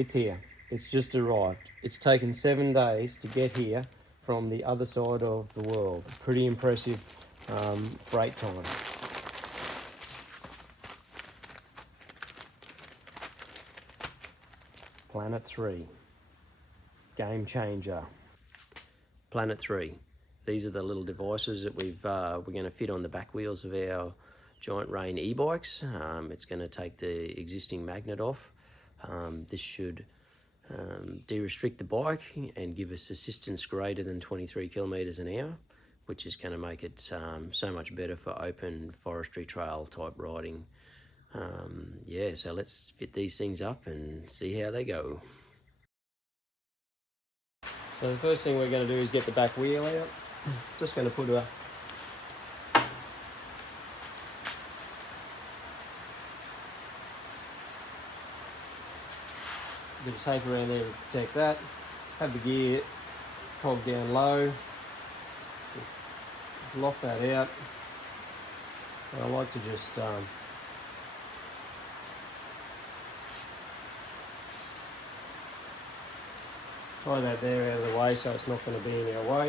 It's here. It's just arrived. It's taken 7 days to get here from the other side of the world. Pretty impressive freight time. Planet 3. Game changer. Planet 3. These are the little devices that we're going to fit on the back wheels of our Giant Rain e-bikes. It's going to take the existing magnet off. This should de-restrict the bike and give us assistance greater than 23 kilometers an hour, which is going to make it so much better for open forestry trail type riding. Yeah, so let's fit these things up and see how they go. So the first thing we're going to do is get the back wheel out. Just going to put a bit of tape around there to protect that. Have the gear cog down low. Lock that out. And I like to just tie that there out of the way so it's not going to be in our way.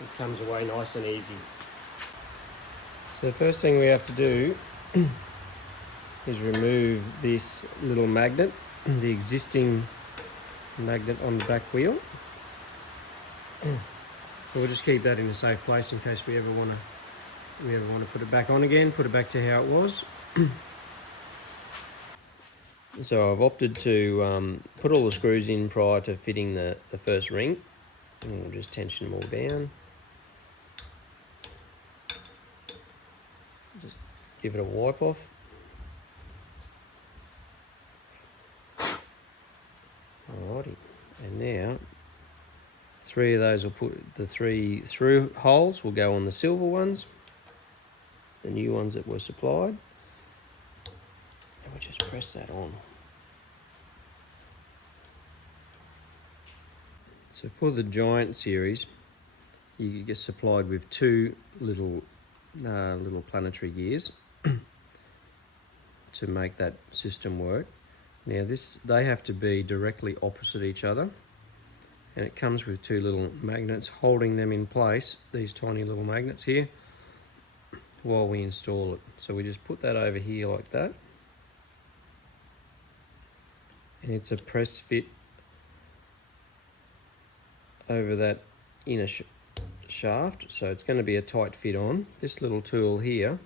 It comes away nice and easy. So the first thing we have to do is remove this little magnet, the existing magnet on the back wheel. So we'll just keep that in a safe place in case we ever want to put it back on again, put it back to how it was. So I've opted to put all the screws in prior to fitting the first ring, and we'll just tension them all down. Just give it a wipe off. Alrighty, and now 3 of those will put the 3 through holes will go on the silver ones, the new ones that were supplied, and we'll just press that on. So for the Giant series, you get supplied with 2 little planetary gears to make that system work. Now they have to be directly opposite each other, and it comes with 2 little magnets holding them in place, these tiny little magnets here, while we install it. So we just put that over here like that, and it's a press fit over that inner shaft, so it's going to be a tight fit on. This little tool here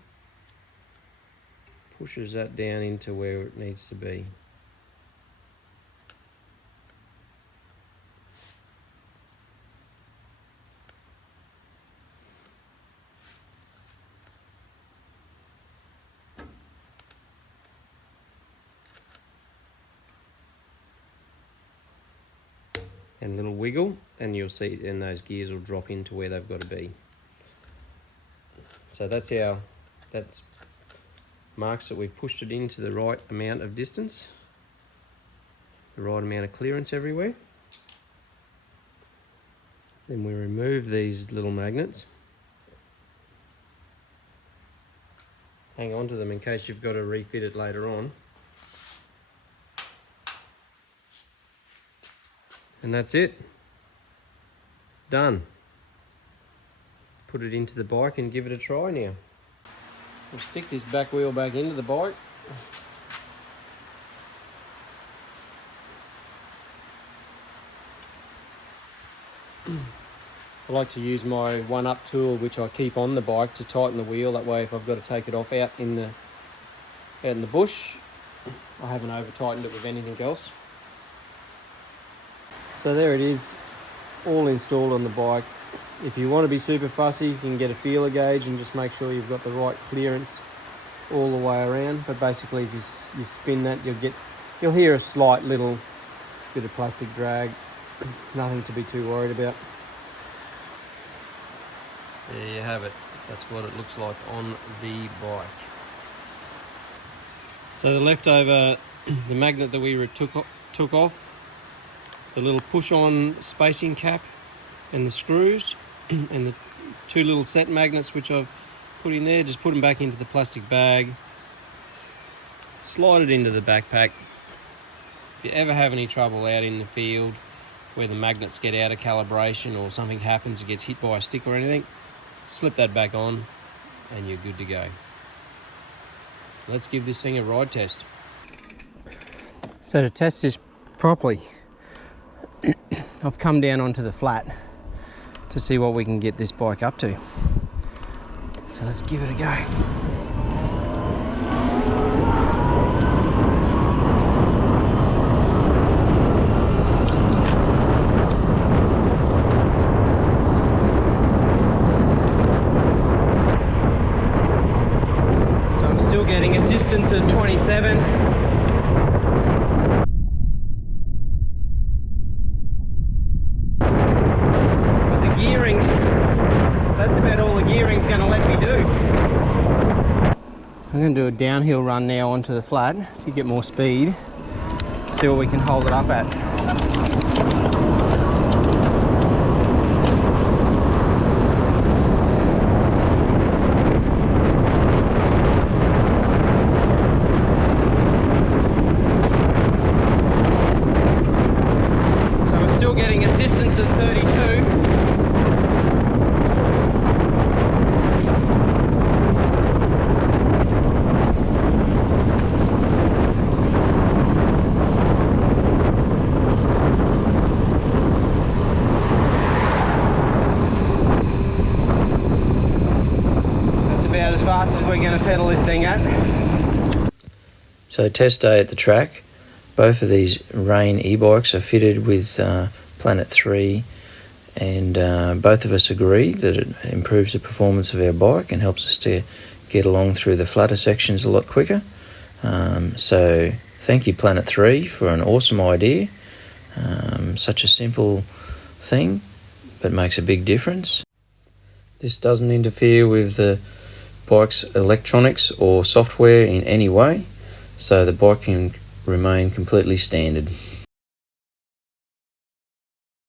pushes that down into where it needs to be. And a little wiggle, and you'll see then those gears will drop into where they've got to be. So that's marks that we've pushed it into the right amount of distance, the right amount of clearance everywhere. Then we remove these little magnets. Hang on to them in case you've got to refit it later on. And that's it. Done. Put it into the bike and give it a try now. We'll stick this back wheel back into the bike. I like to use my 1-up tool, which I keep on the bike, to tighten the wheel. That way if I've got to take it off out in the bush, I haven't over tightened it with anything else. So there it is, all installed on the bike. If you want to be super fussy, you can get a feeler gauge and just make sure you've got the right clearance all the way around. But basically, if you spin that, you'll hear a slight little bit of plastic drag. Nothing to be too worried about. There you have it. That's what it looks like on the bike. So the leftover, the magnet that we took off, the little push-on spacing cap and the screws, and the 2 little set magnets which I've put in there, just put them back into the plastic bag, slide it into the backpack. If you ever have any trouble out in the field where the magnets get out of calibration or something happens, it gets hit by a stick or anything, slip that back on and you're good to go. Let's give this thing a ride test. So to test this properly, I've come down onto the flat to see what we can get this bike up to. So let's give it a go. So I'm still getting a distance of 27. I'm going to do a downhill run now onto the flat to get more speed, see what we can hold it up at. So we're still getting a distance at 32. As fast as we're going to pedal this thing at. So test day at the track. Both of these Rain e-bikes are fitted with Planet 3, and both of us agree that it improves the performance of our bike and helps us to get along through the flatter sections a lot quicker. So thank you Planet 3 for an awesome idea. Such a simple thing but makes a big difference. This doesn't interfere with the bike's electronics or software in any way, so the bike can remain completely standard.